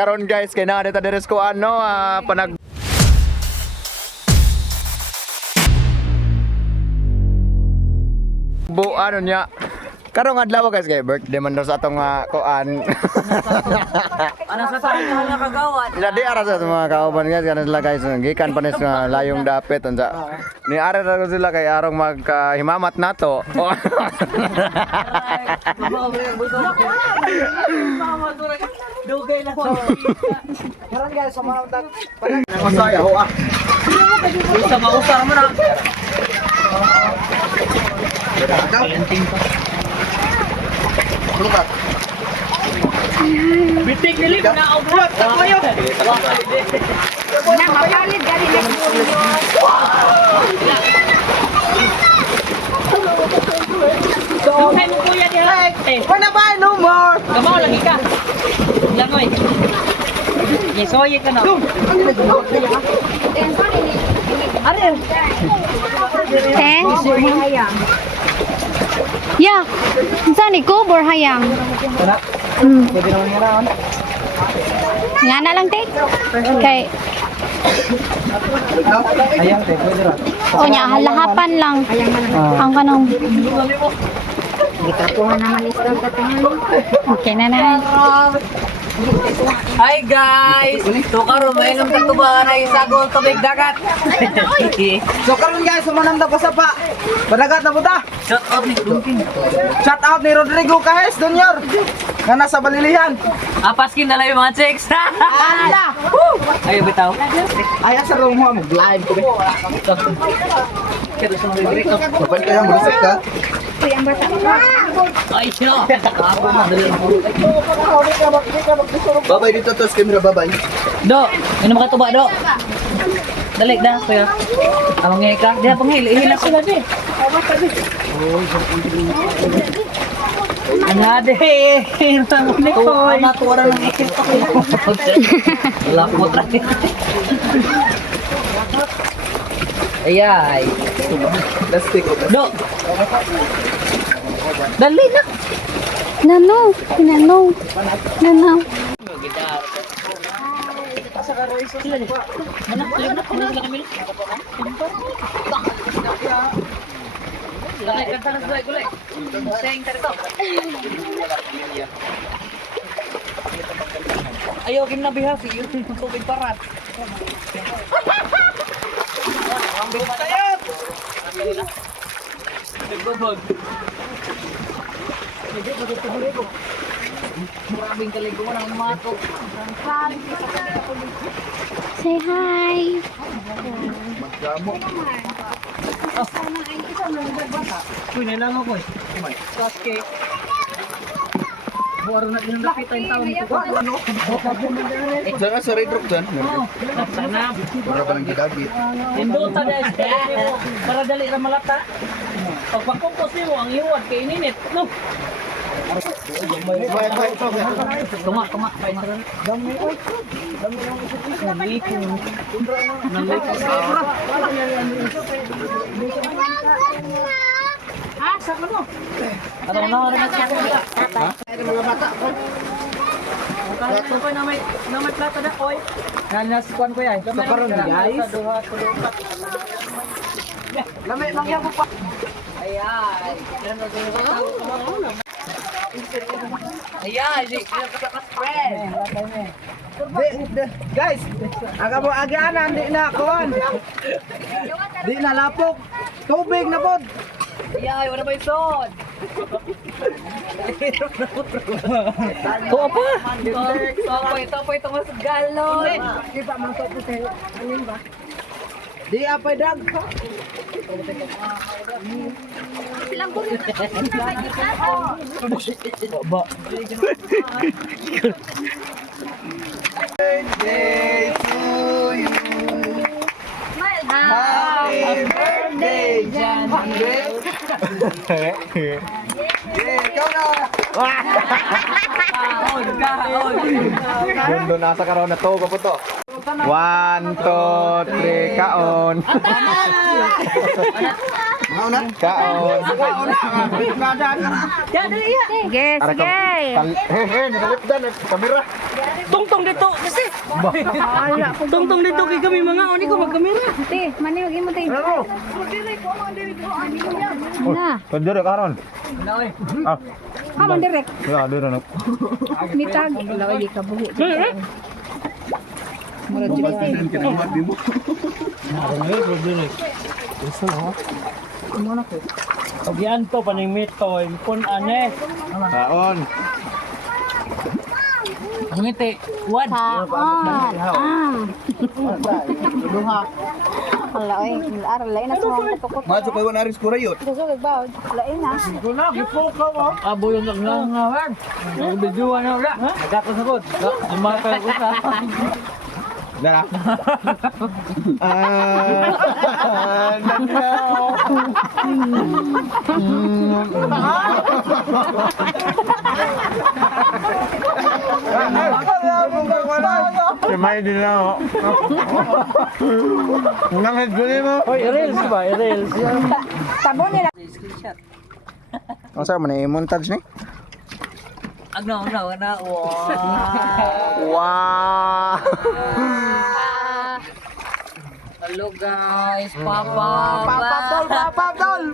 Karon guys, kay na dito deres ko ano, panag ano niya. Karong adlaw guys, kay birthday man daw sa atong kuan. Ano sa tayo nga kagawad? Jadi ara sa mga kauban guys, kana sila guys gikan panis nga layong dapit unsa. Ni ara ra sila kay arong magkahimamat nato. Dugay na ko. Karon guys, sa mga tag Masaya ho ah. Sa mausar mo na. Bitik nilip na ugat kayo. Na mapalit gari next So, kay mo kuya diha. Wala ba no more? Kamaw lagi ka. Langoy. Yesoy ka na. Are. Ten? Ya, saan ko bor hayang? Pwede naman nga naon. Nga na lang te. Kay Ayang te, pwede ra. o nya halahapan lang. Ang kanong okay na na. Hi guys. So karon mainom ta tuba na isagol tubig dagat. So karon guys, sumananda pa sa pa. Padagat na buta. Shut up ni Dunkin. Shout out ni Rodrigo Cajes Jr. Nga nasa Balilihan. Apaskin na lang yung mga chicks. Ala! Ayo bitaw. Aya sa room mo mag-live ko. Kapag kaya malusik ka. Ay, sino? Babay dito tos camera babay. Do, ano makatuba do? Dali dah kuya. Amang ngay ka. Diha panghili, hila sila di. Anade. Tamo ni ko. Ana tuwa ng ikit ako. Wala ko tra. Ayay. Plastic ko. Do. Dali na. Nano, nano. Ayaw kim na biha si yung tubig parat. Nagbabag. Maraming kaligo mo ng mato. Say hi. Uy, nilang ako eh. Saske. Buwaro na din nakita yung taon ko. Saan sa red rock dyan? Sana. Para pa ng gidagit. Induta guys. Para dali ra malata. Pag pagkumpos mo, ang iwad kay ininit. No? Tuma. Ha, sa mo? Ano na rin sa Kapag na may plata na oy. Nanaskuan ko yan. Karon guys. Lamay mangyang pa. Ayan. Ayan, spread. Guys, aga mo agaanan di na kon. Di na lapok. Tubig na pod. Ayan, wala ba yung sod? Tuwa pa. Ito po ito mas galon. Di pa man to puti. Anin ba? Di apay dag. Ba. Birthday to you. Happy birthday, Jan. Ikaw na. Mundo nasa karon na to ko po to. 1, 2, 3 kaon. Mauna. Kaon. Ya, dali ya. Sige, sige. Nakalipdan kamera. Tungtong dito kasi. Tungtong dito kay kami mga oni ko magkamera. Te, mani wag mo te. Na, Pendiri karon. Ah, ha man direk. ya dire na. Mitag laway ka buhi. Murag jud te. Pagyan to paning mito, impon ane. Kaon. Ang ngiti, wad. Ala oy, aral lain na sa mga tukot. Masuk kayo na rin kurayot. Gusto ba? Lain na. Abo yung nangangawan. Ang biduan na wala. Nagkakasagod. Lumakay ko sa. Dala. May din na ako. Nangit ko mo. Hoy, reels ba? Reels. Tabo nila. Screenshot. Ang saan man i-montage ni? Agno. Wow. Hello guys, Papa. Papa tol.